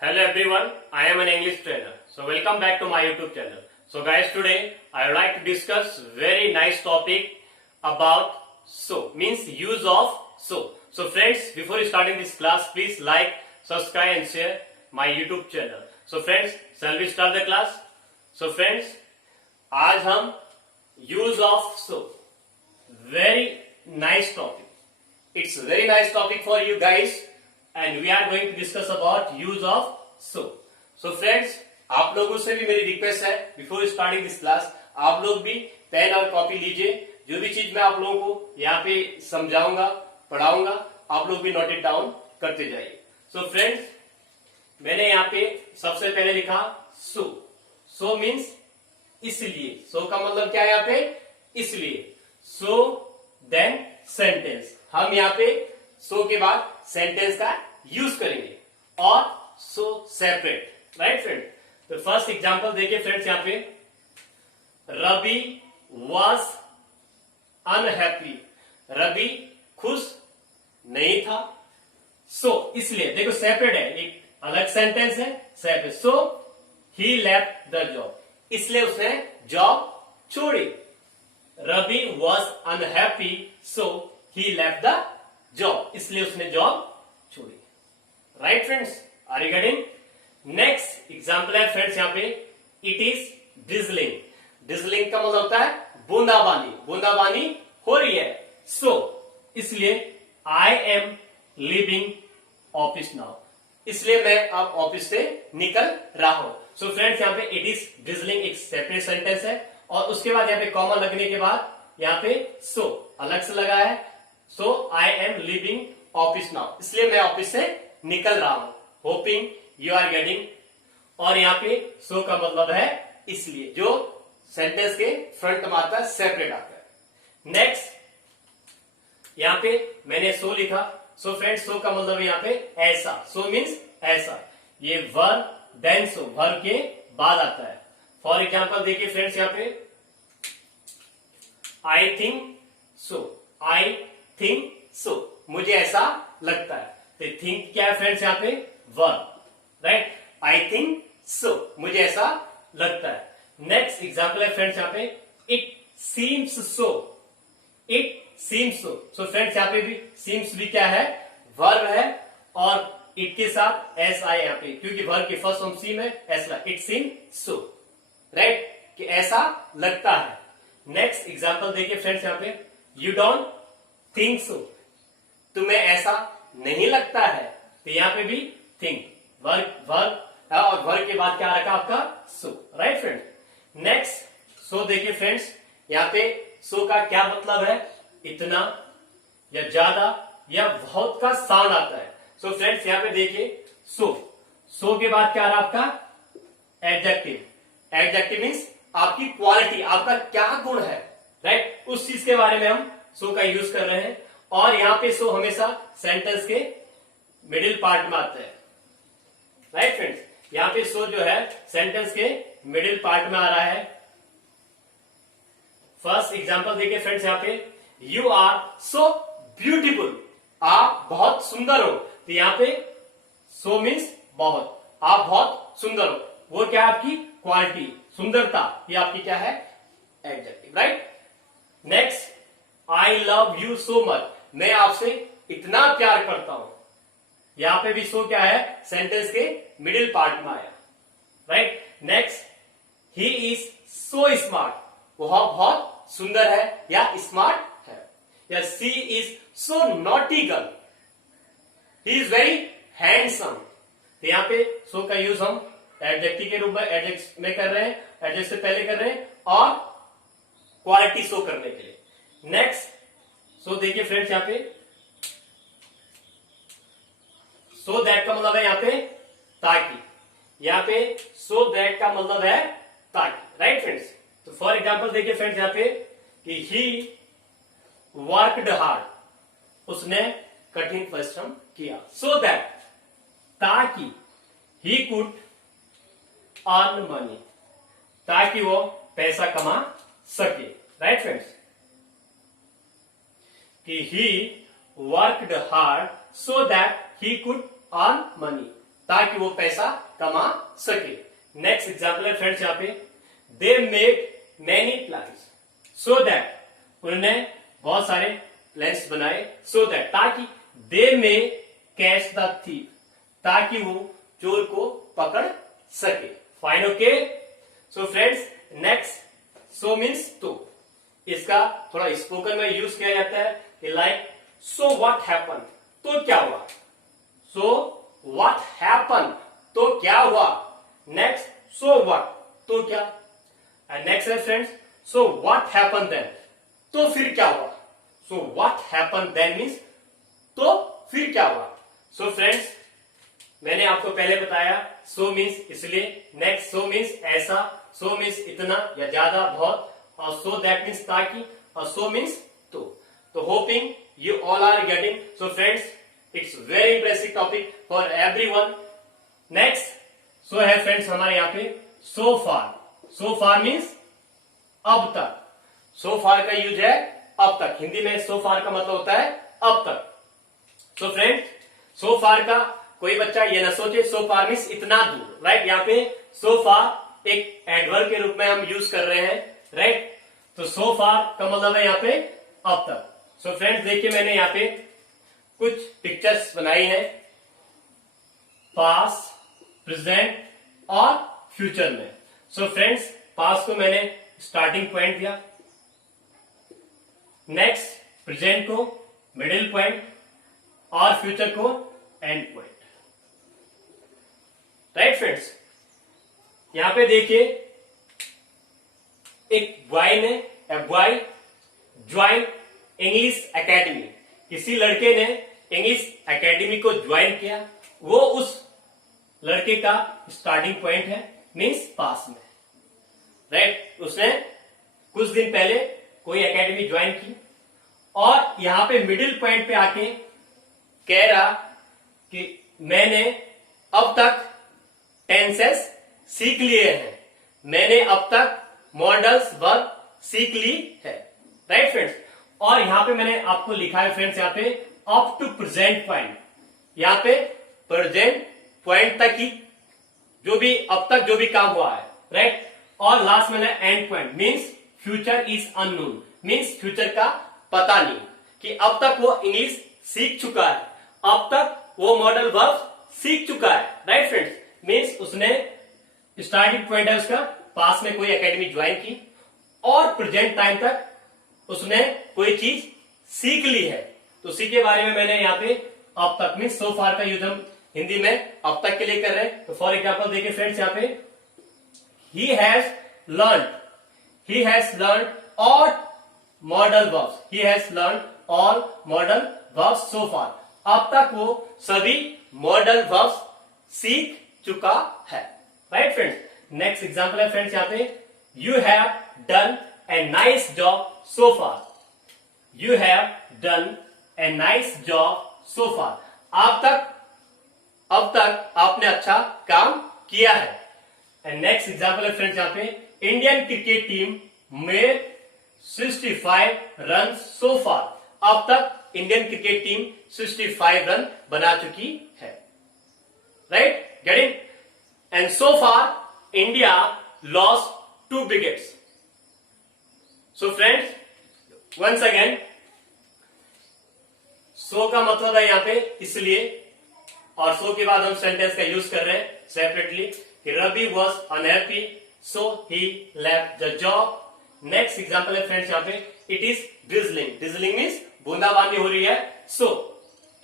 Hello everyone, I am an English trainer. So welcome back to my YouTube channel. So guys, today I would like to discuss very nice topic about so, means use of so. So friends, before starting this class, please like, subscribe and share my YouTube channel. So friends, shall we start the class? So friends, आज हम use of so, very nice topic. It's a very nice topic for you guys. And we are going to discuss about use of so. So friends, आप लोगों से भी मेरी request है, before starting this class आप लोग भी pen और कॉपी लीजिए. जो भी चीज मैं आप लोगों को यहाँ पे समझाऊंगा, पढ़ाऊंगा, आप लोग भी नोट इट डाउन करते जाइए. सो फ्रेंड्स, मैंने यहाँ पे सबसे पहले लिखा सो. सो मीन्स इसलिए. सो का मतलब क्या है यहाँ पे? इसलिए. So then sentence. हम यहाँ पे सो के बाद सेंटेंस का यूज करेंगे. और सो सेपरेट. Right friend? तो फर्स्ट एग्जांपल देखिए फ्रेंड्स, यहाँ पे रवि वॉज अनहैप्पी. रवि खुश नहीं था. सो इसलिए देखो सेपरेट है, एक अलग सेंटेंस है, separate. So he left the job. इसलिए उसने जॉब छोड़ी. Ravi was unhappy so he left the job. इसलिए उसने जॉब छोड़ी. Right friends, are you getting? Next example है फ्रेंड्स यहाँ पे, इट इज ड्रिजलिंग. ड्रिजलिंग का मतलब होता है बूंदाबांदी. बूंदाबांदी हो रही है. सो इसलिए I am leaving office now. इसलिए मैं अब ऑफिस से निकल रहा हूं. सो फ्रेंड्स, यहाँ पे इट इज ड्रिजलिंग एक सेपरेट सेंटेंस है. और उसके बाद यहाँ पे कॉमा लगने के बाद यहाँ पे सो अलग से लगा है. So I am leaving office now. इसलिए मैं ऑफिस से निकल रहा हूं. Hoping you are getting. और यहाँ पे सो का मतलब है इसलिए, जो सेंटेंस के फ्रंट में आता है, सेपरेट आता है. नेक्स्ट यहाँ पे मैंने सो लिखा. सो फ्रेंड्स, सो का मतलब यहाँ पे ऐसा. सो मीन्स ऐसा. ये वर्ब देन सो, वर्ब के बाद आता है. फॉर एग्जाम्पल देखिए फ्रेंड्स, यहाँ पे I think so. I think so, मुझे ऐसा लगता है. तो थिंक क्या है फ्रेंड्स? यहाँ पे verb. Right? I think so, मुझे ऐसा लगता है. नेक्स्ट एग्जाम्पल है फ्रेंड्स यहाँ पे, it seems so. It seems so. So friends, यहाँ पे भी सीम्स भी क्या है? वर्ब है. और इट के साथ एस आई यहाँ पे, क्योंकि वर्ब के फर्स्ट फॉर्म सीम है, S. It seem so. Right? कि ऐसा लगता है. नेक्स्ट एग्जाम्पल देखिए फ्रेंड्स यहाँ पे, यू डोंट थिंक सो. तुम्हें ऐसा नहीं लगता है. तो यहाँ पे भी थिंक, वर्ब, वर्ब और वर्ब के बाद क्या रखा आपका? So. Right friends? Next so देखिए फ्रेंड्स, यहाँ पे सो का क्या मतलब है? इतना या ज्यादा या बहुत का साउंड आता है. सो फ्रेंड्स, यहाँ पे देखिए सो. सो के बाद क्या रहा आपका? एडजेक्टिव. एडजेक्टिव मीन्स आपकी क्वालिटी, आपका क्या गुण है. राइट? उस चीज के बारे में हम सो का यूज कर रहे हैं. और यहाँ पे सो हमेशा सेंटेंस के मिडिल पार्ट में आता है. Right friends? यहाँ पे सो जो है सेंटेंस के मिडिल पार्ट में आ रहा है. फर्स्ट एग्जांपल देखिए फ्रेंड्स, यहाँ पे यू आर सो ब्यूटीफुल. आप बहुत सुंदर हो. तो यहाँ पे सो मीन्स बहुत. आप बहुत सुंदर हो. वो क्या है? आपकी क्वालिटी, सुंदरता. ये आपकी क्या है? Adjective. Right? Next, I love you so much. मैं आपसे इतना प्यार करता हूं. यहां पे भी सो क्या है? सेंटेंस के मिडिल पार्ट में आया. Right? Next, he is so smart. वह बहुत सुंदर है या स्मार्ट है. या she is so naughty girl. He is very handsome. तो यहां पे सो का यूज हम एडजेक्टिव के रूप में एडजेक्ट में कर रहे हैं, एडजेक्ट से पहले कर रहे हैं, और क्वालिटी शो करने के लिए. नेक्स्ट सो देखिए फ्रेंड्स, यहाँ पे सो दैट का मतलब है यहाँ पे ताकि. यहाँ पे सो दैट का मतलब है ताकि. Right friends? तो फॉर एग्जांपल देखिए फ्रेंड्स यहाँ पे कि ही वर्कड हार्ड. उसने कठिन परिश्रम किया. सो दैट, ताकि, ही कुड अर्न मनी. ताकि वो पैसा कमा सके. Right friends? कि he worked hard so that he could earn money. ताकि वो पैसा कमा सके। नेक्स्ट एग्जाम्पल है फ्रेंड्स यहाँ पे, they made many plans so that, उन्होंने बहुत सारे प्लान्स बनाए, सो दैट ताकि, दे मे कैच द थीफ, ताकि वो चोर को पकड़ सके। Fine, okay. So friends next, so means तो, इसका थोड़ा स्पोकन में यूज किया जाता है कि लाइक सो व्हाट हैपन, तो क्या हुआ। सो व्हाट हैपन, तो क्या हुआ। नेक्स्ट, सो व्हाट, तो क्या। एंड नेक्स्ट है friends, so what happen then, तो फिर क्या हुआ। So what happen then means, तो फिर क्या हुआ। सो फ्रेंड्स मैंने आपको पहले बताया सो मीन्स इसलिए, नेक्स्ट सो मीन्स ऐसा, सो मीन्स इतना या ज्यादा, बहुत, और सो दैट मीन्स ताकि, और सो मीन्स तो hopping you all are getting. So friends, it's very impressive topic for everyone. Next, so है friends हमारे यहाँ पे so far. So far means अब तक. So far का यूज है अब तक, हिंदी में so far का मतलब होता है अब तक. So friends, so far का कोई बच्चा ये ना सोचे so far means इतना दूर, राइट। यहाँ पे so far एक एडवर्ब के रूप में हम यूज कर रहे हैं, राइट। तो so far का मतलब है यहाँ पे अब तक। सो फ्रेंड्स देखिए मैंने यहाँ पे कुछ पिक्चर्स बनाई हैं पास्ट, प्रेजेंट और फ्यूचर में। सो फ्रेंड्स पास्ट को मैंने स्टार्टिंग पॉइंट दिया, नेक्स्ट प्रेजेंट को मिडिल पॉइंट और फ्यूचर को एंड पॉइंट, राइट फ्रेंड्स। यहां पे देखिए एक बॉय ने, a boy join English academy, किसी लड़के ने इंग्लिश एकेडमी को ज्वाइन किया। वो उस लड़के का स्टार्टिंग पॉइंट है, मीन्स पास में, राइट। उसने कुछ दिन पहले कोई एकेडमी ज्वाइन की और यहां पे मिडिल पॉइंट पे आके कह रहा कि मैंने अब तक टेंसेस सीख लिए हैं, मैंने अब तक मॉडल्स वर्ब सीख ली है, राइट फ्रेंड्स। और यहां पे मैंने आपको लिखा है फ्रेंड्स यहाँ पे अप टू प्रेजेंट पॉइंट, यहाँ पे प्रेजेंट पॉइंट तक ही जो भी अब तक जो भी काम हुआ है, राइट। और लास्ट मैंने and point means future is unknown, means future का पता नहीं, कि अब तक वो इंग्लिश सीख चुका है, अब तक वो मॉडल वर्ब सीख चुका है, राइट फ्रेंड्स। मीन्स उसने स्टार्टिंग पॉइंट है उसका पास में कोई एकेडमी ज्वाइन की और प्रेजेंट टाइम तक उसने कोई चीज सीख ली है। तो उसी के बारे में मैंने यहाँ पे अब तक मीन्स सो फार का यूज हम हिंदी में अब तक के लिए कर रहे हैं। तो फॉर एग्जाम्पल देखिए फ्रेंड्स यहाँ पे he has learn all modal verbs, he has learn all modal verbs so far, अब तक वो सभी मॉडल वर्ब्स सीख चुका है, राइट फ्रेंड्स। नेक्स्ट एग्जाम्पल है फ्रेंड्स यहाँ पे you have done a nice job so far, you have done a nice job so far, अब तक आपने अच्छा काम किया है। एंड नेक्स्ट एग्जाम्पल है फ्रेंड्स यहाँ पे Indian cricket team made 65 run so far, अब तक इंडियन क्रिकेट टीम 65 रन बना चुकी है, right getting. And so far India lost 2 wickets. So friends once again so का मतलब है यहाँ पे इसलिए, और सो के बाद हम सेंटेंस का यूज कर रहे हैं सेपरेटली कि Ravi was unhappy so he left the job. Next example है फ्रेंड्स यहाँ पे it is drizzling, drizzling means बूंदाबांदी हो रही है, सो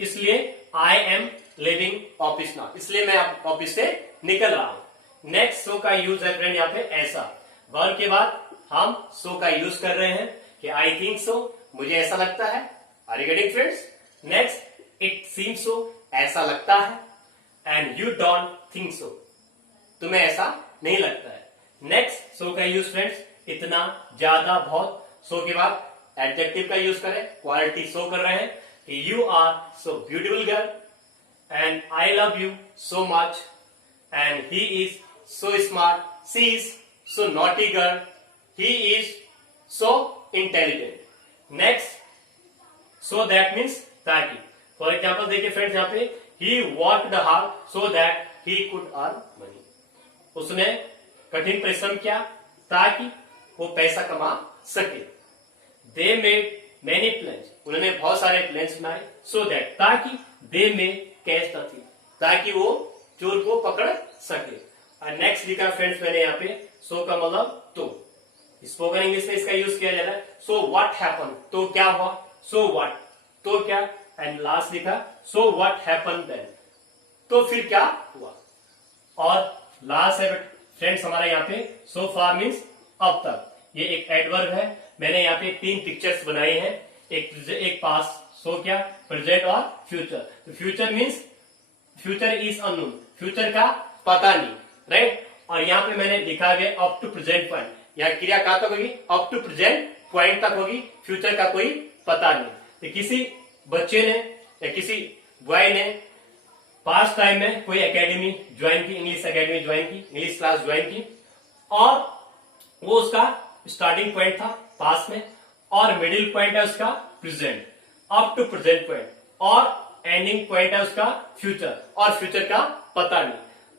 इसलिए I am leaving office now, इसलिए मैं ऑफिस से निकल रहा हूं। नेक्स्ट सो का यूज है फ्रेंड यहाँ पे ऐसा, वर्ब के बाद हम सो का यूज कर रहे हैं कि आई थिंक सो, मुझे ऐसा लगता है, are you getting friends. Next it seems so, ऐसा लगता है, and you don't think so, तुम्हें ऐसा नहीं लगता है। नेक्स्ट सो का यूज फ्रेंड्स इतना, ज्यादा, बहुत। सो के बाद एडजेक्टिव का यूज करें, क्वालिटी शो कर रहे हैं कि you are so beautiful girl and I love you so much and he is so smart, she is so naughty girl, he is so intelligent. Next, so that means ताकि। For example देखिए friends यहाँ पे he worked hard so that he could earn money. उसने कठिन परिश्रम किया ताकि वो पैसा कमा सके. They made many plans. उन्होंने बहुत सारे प्लान्स बनाए so that ताकि they may catch the thief. ताकि वो चोर को पकड़ सके. और नेक्स्ट लिखा फ्रेंड्स मैंने यहाँ पे सो का मतलब तो. स्पोकन इंग्लिश में इसका यूज किया जाता है. सो व्हाट हैपन, तो क्या हुआ. सो व्हाट, तो क्या. एंड लास्ट लिखा सो व्हाट हैपन देन, तो फिर क्या हुआ. और लास्ट है फ्रेंड्स हमारा यहाँ पे सो फार मीन्स अब तक. ये एक एडवर्ब है. मैंने यहाँ पे 3 पिक्चर्स बनाए हैं. एक पास, सो क्या, प्रेजेंट और future. Future means future is unknown, future का पता नहीं, राइट. और यहाँ पे मैंने लिखा है अप टू प्रेजेंट पॉइंट. यहाँ क्रिया कहां तक होगी, अप टू प्रेजेंट पॉइंट तक होगी. फ्यूचर का कोई पता नहीं. तो किसी बच्चे ने या किसी बॉय ने पास्ट टाइम में कोई एकेडमी ज्वाइन की, इंग्लिश एकेडमी ज्वाइन की, इंग्लिश क्लास ज्वाइन की, और वो उसका स्टार्टिंग पॉइंट था पास्ट में, और मिडिल पॉइंट है उसका present, up to present point, और एंडिंग पॉइंट है उसका फ्यूचर, और फ्यूचर का पता नहीं.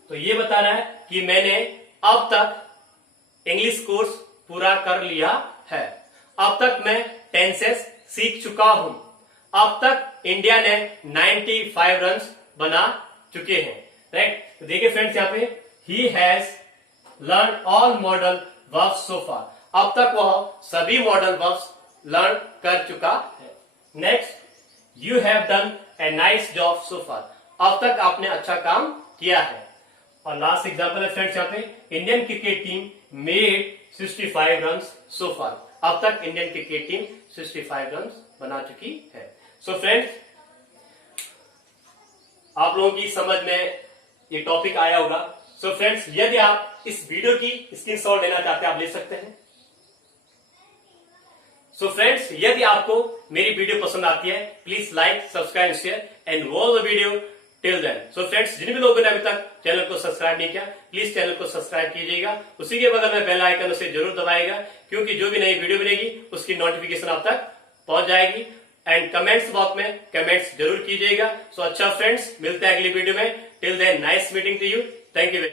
तो ये बता रहा है कि मैंने अब तक इंग्लिश कोर्स पूरा कर लिया है. अब तक मैं टेंसेस सीख चुका हूं. अब तक इंडिया ने 95 रन बना चुके हैं, राइट. तो देखिए फ्रेंड्स यहाँ पे he has learn all modal verbs so far. अब तक वह सभी मॉडल वर्ब्स लर्न कर चुका है. Next, you have done a nice job so far. अब तक आपने अच्छा काम किया है. और लास्ट एग्जांपल है फ्रेंड्स यहाँ पे Indian cricket team made 65 run so far. अब तक इंडियन क्रिकेट टीम 65 रन बना चुकी है. सो फ्रेंड्स, आप लोगों की समझ में ये टॉपिक आया होगा. सो फ्रेंड्स, यदि आप इस वीडियो की स्क्रीनशॉट लेना चाहते हैं आप ले सकते हैं. सो फ्रेंड्स, यदि आपको मेरी वीडियो पसंद आती है please like, subscribe, share and watch the video till then. So friends, जिन भी लोगों ने अभी तक चैनल को सब्सक्राइब नहीं किया प्लीज चैनल को सब्सक्राइब कीजिएगा. उसी के बगल में बेल आइकन उसे जरूर दबाएगा, क्योंकि जो भी नई वीडियो बनेगी उसकी नोटिफिकेशन आप तक पहुंच जाएगी. एंड कमेंट्स बॉक्स में कमेंट्स जरूर कीजिएगा. सो अच्छा फ्रेंड्स, मिलते हैं अगली वीडियो में. Till then nice meeting to you. Thank you.